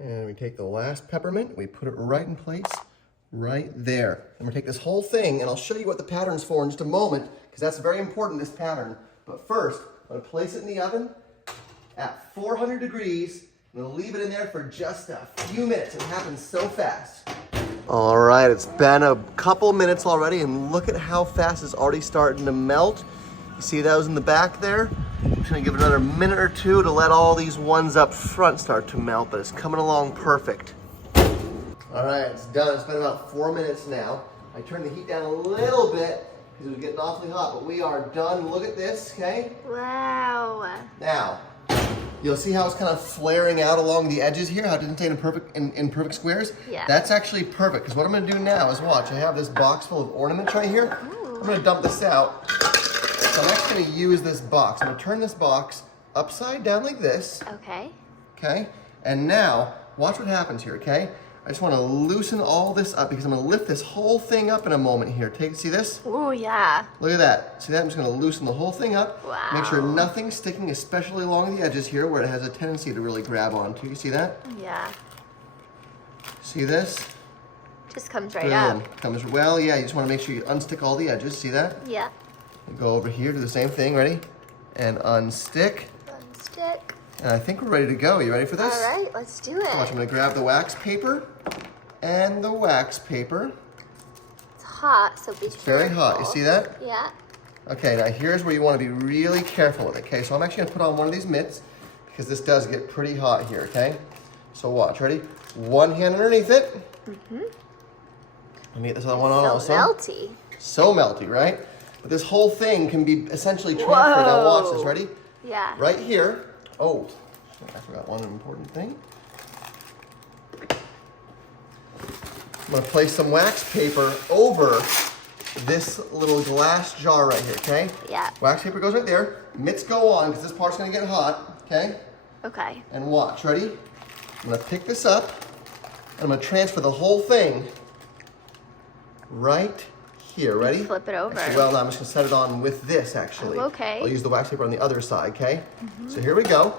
And we take the last peppermint, we put it right in place, right there. I'm gonna take this whole thing and I'll show you what the pattern's for in just a moment, because that's very important, this pattern. But first, I'm gonna place it in the oven at 400 degrees. I'm gonna leave it in there for just a few minutes. It happens so fast. All right, it's been a couple minutes already, and look at how fast it's already starting to melt. You see those in the back there? I'm just gonna give it another minute or two to let all these ones up front start to melt, but it's coming along perfect. All right, it's done. It's been about 4 minutes now. I turned the heat down a little bit because it was getting awfully hot, but we are done. Look at this, okay? Wow. Now, you'll see how it's kind of flaring out along the edges here, how it didn't stay in perfect squares? Yeah. That's actually perfect, because what I'm gonna do now is watch. I have this box full of ornaments right here. Ooh. I'm gonna dump this out. So I'm actually gonna use this box. I'm gonna turn this box upside down like this. Okay. Okay? And now, watch what happens here, okay? I just wanna loosen all this up because I'm gonna lift this whole thing up in a moment here. See this? Oh yeah. Look at that. See that? I'm just gonna loosen the whole thing up. Wow. Make sure nothing's sticking, especially along the edges here where it has a tendency to really grab onto. You see that? Yeah. See this? Just comes right Boom. up. Comes, well, yeah, you just wanna make sure you unstick all the edges. See that? Yeah. And go over here, do the same thing. Ready? And unstick. Unstick. And I think we're ready to go. You ready for this? All right, let's do it. Watch, I'm gonna grab the wax paper and the wax paper. It's hot, so be It's very hot. You see that? Yeah. Okay, now here's where you want to be really careful with it, okay? So I'm actually going to put on one of these mitts because this does get pretty hot here, okay? So watch, ready? One hand underneath it. Mm-hmm. Let me get this other one on So also. melty. So melty, right? But this whole thing can be essentially transferred. Now watch this, ready? Yeah. Right here. Oh, I forgot one important thing. I'm going to place some wax paper over this little glass jar right here, okay? Yeah. Wax paper goes right there. Mitts go on because this part's going to get hot, okay? Okay. And watch, ready? I'm going to pick this up and I'm going to transfer the whole thing right here, ready? Flip it over. Actually, well, no, I'm just going to set it on with this actually. Oh, okay. I'll use the wax paper on the other side, okay? So here we go.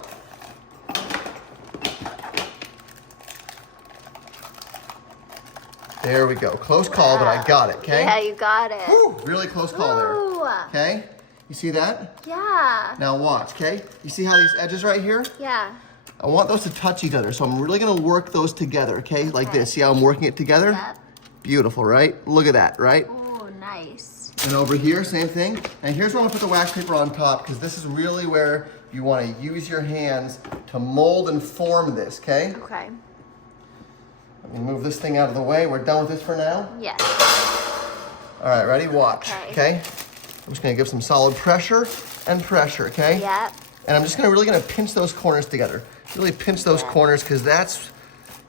There we go. Close call, but I got it, okay? Yeah, you got it. Woo, really close call there. Woo. Okay? You see that? Yeah. Now watch, okay? You see how these edges right here? Yeah. I want those to touch each other, so I'm really gonna work those together, okay? Like this. See how I'm working it together? Yep. Beautiful, right? Look at that, right? Oh, nice. And over here, same thing. And here's where I'm gonna put the wax paper on top, because this is really where you wanna use your hands to mold and form this, okay? Okay. Let me move this thing out of the way. We're done with this for now. Yes. All right, ready? Watch, Okay. okay? I'm just gonna give some solid pressure and pressure, okay? Yep. And I'm just really gonna pinch those corners together. Really pinch those corners because that's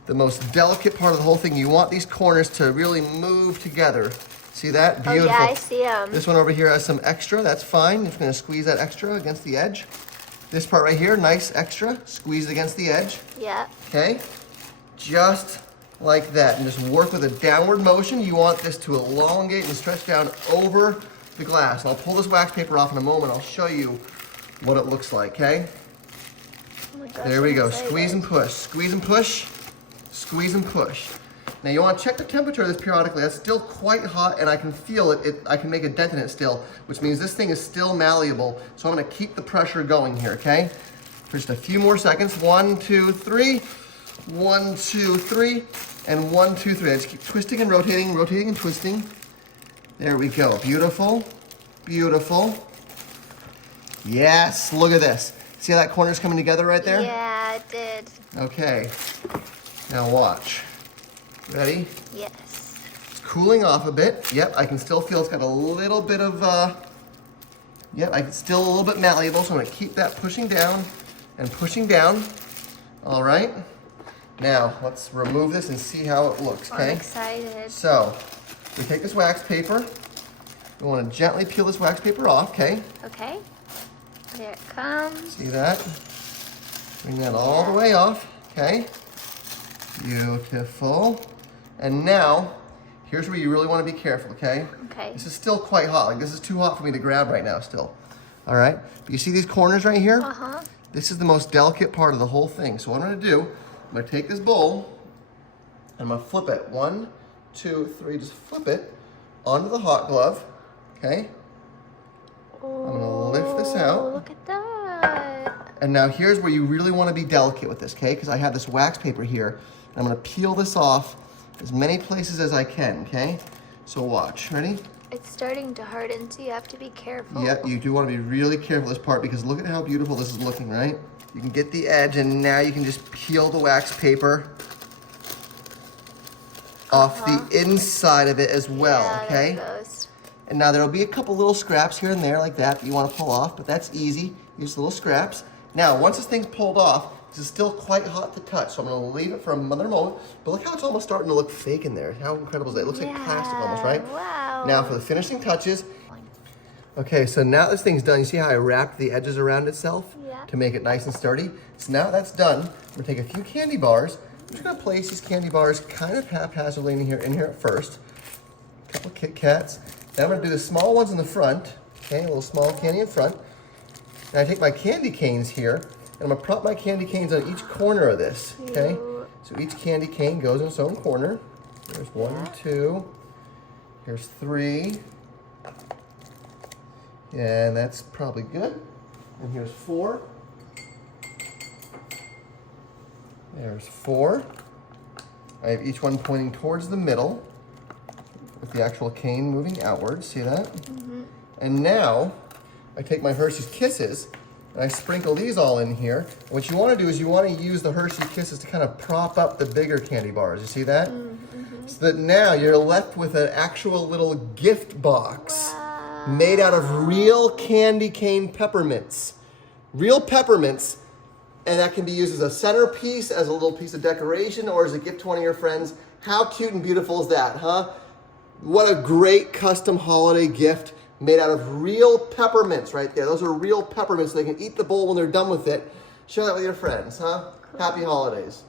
the most delicate part of the whole thing. You want these corners to really move together. See that? Beautiful. Oh, yeah, I see them. This one over here has some extra, that's fine. Just gonna squeeze that extra against the edge. This part right here, nice extra, squeeze it against the edge, Yep. okay? Just like that, and just work with a downward motion. You want this to elongate and stretch down over the glass. And I'll pull this wax paper off in a moment. I'll show you what it looks like, okay? Oh my gosh, There we I'm go, excited. squeeze and push, squeeze and push, squeeze and push. Now you want to check the temperature of this periodically. That's still quite hot and I can feel it. I can make a dent in it still, which means this thing is still malleable. So I'm gonna keep the pressure going here, okay? For just a few more seconds. 1, 2, 3, 1, 2, 3, and 1, 2, 3. I just keep twisting and rotating, rotating and twisting. There we go, beautiful, beautiful. Yes, look at this. See how that corner's coming together right there? Yeah, it did. Okay, now watch. Ready? Yes. It's cooling off a bit. Yep, I can still feel it's got a little bit of, yep, it's still a little bit malleable, so I'm gonna keep that pushing down and pushing down. All right, now let's remove this and see how it looks, okay? I'm excited. So, we take this wax paper. We wanna gently peel this wax paper off, okay? Okay. There it comes. See that? Bring that all the way off, okay? Beautiful. And now, here's where you really want to be careful, okay? Okay. This is still quite hot. Like, this is too hot for me to grab right now still. All right? But you see these corners right here? Uh-huh. This is the most delicate part of the whole thing. So what I'm going to do, I'm gonna take this bowl and I'm gonna flip it. 1, 2, 3, just flip it onto the hot glove, okay? Oh, I'm gonna lift this out. Look at that. And now here's where you really wanna be delicate with this, okay? Because I have this wax paper here. And I'm gonna peel this off as many places as I can, okay? So watch, ready? It's starting to harden, so you have to be careful. Yep, you do want to be really careful this part because look at how beautiful this is looking, right? You can get the edge and now you can just peel the wax paper off the inside of it as well, Yeah, okay? there it goes. And now there'll be a couple little scraps here and there like that you want to pull off, but that's easy. Use little scraps. Now, once this thing's pulled off, this is still quite hot to touch, so I'm gonna leave it for another moment. But look how it's almost starting to look fake in there. How incredible is that? It looks like plastic almost, right? Wow. Now for the finishing touches. Okay, so now this thing's done. You see how I wrapped the edges around itself Yeah. to make it nice and sturdy? So now that's done. I'm gonna take a few candy bars. I'm just gonna place these candy bars kind of haphazardly in here at first. A couple Kit Kats. Then I'm gonna do the small ones in the front. Okay, a little small candy in front. And I take my candy canes here, and I'm gonna prop my candy canes on each corner of this, okay? Cute. So each candy cane goes in its own corner. There's 1, 2, here's 3. And that's probably good. And here's 4. There's 4. I have each one pointing towards the middle with the actual cane moving outwards, see that? And now, I take my Hershey's Kisses and I sprinkle these all in here. And what you want to do is you want to use the Hershey Kisses to kind of prop up the bigger candy bars. You see that? So that now you're left with an actual little gift box made out of real candy cane peppermints. Real peppermints. And that can be used as a centerpiece, as a little piece of decoration, or as a gift to one of your friends. How cute and beautiful is that, huh? What a great custom holiday gift made out of real peppermints right there. Those are real peppermints. They can eat the bowl when they're done with it. Share that with your friends, huh? Happy holidays.